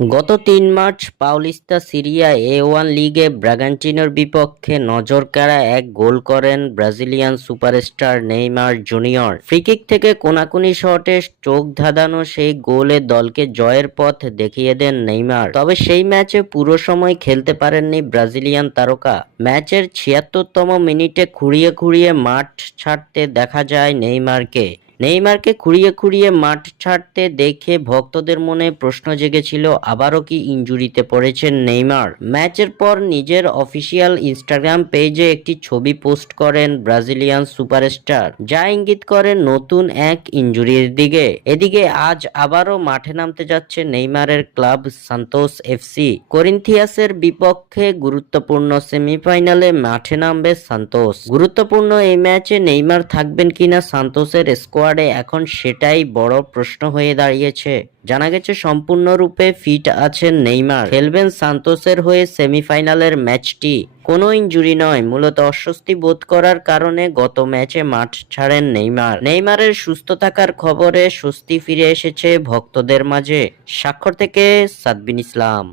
গত ৩ March Paulista Syria এ1 লিগে ব্রাগান্টিনোর বিপক্ষে নজরকাড়া এক গোল করেন Brazilian superstar Neymar junior. Free kick থেকে কোনাকুনি শটে চোখ ধাঁধানো সেই গোলে দলকে জয়ের পথ দেখিয়ে দেন নেইমার। তবে সেই ম্যাচে পুরো সময় খেলতে পারেননি ব্রাজিলিয়ান তারকা। ম্যাচের ৭৬তম মিনিটে খুঁড়িয়ে খুঁড়িয়ে মাঠ ছাড়তে দেখা যায় নেইমারকে খুঁড়িয়ে খুঁড়িয়ে মাঠ ছাড়তে দেখে ভক্তদের মনে প্রশ্ন জেগেছিল, আবারও কি ইনজুরিতে পড়েছেন নেইমার। ম্যাচের পর নিজের অফিসিয়াল ইনস্টাগ্রাম পেজে একটি ছবি পোস্ট করেন ব্রাজিলিয়ান সুপারস্টার, যা ইঙ্গিত করে নতুন এক ইনজুরির দিকে। এদিকে আজ আবারও মাঠে নামতে যাচ্ছে নেইমারের ক্লাব সান্তোস এফসি। করিন্থিয়াসের বিপক্ষে গুরুত্বপূর্ণ সেমিফাইনালে মাঠে নামবে সান্তোস। গুরুত্বপূর্ণ এই ম্যাচে নেইমার থাকবেন কিনা সান্তোসের স্কোয়াডে, এখন সেটাই বড় প্রশ্ন হয়ে দাঁড়িয়েছে। জানা গেছে সম্পূর্ণরূপে ফিট আছেন নেইমার, খেলবেন সান্তোসের হয়ে সেমিফাইনালের ম্যাচটি। কোনো ইনজুরি নয়, মূলত অস্বস্তি বোধ করার কারণে গত ম্যাচে মাঠ ছাড়েন নেইমারের সুস্থ থাকার খবরে স্বস্তি ফিরে এসেছে ভক্তদের মাঝে। স্বাক্ষর থেকে সাদবিন ইসলাম।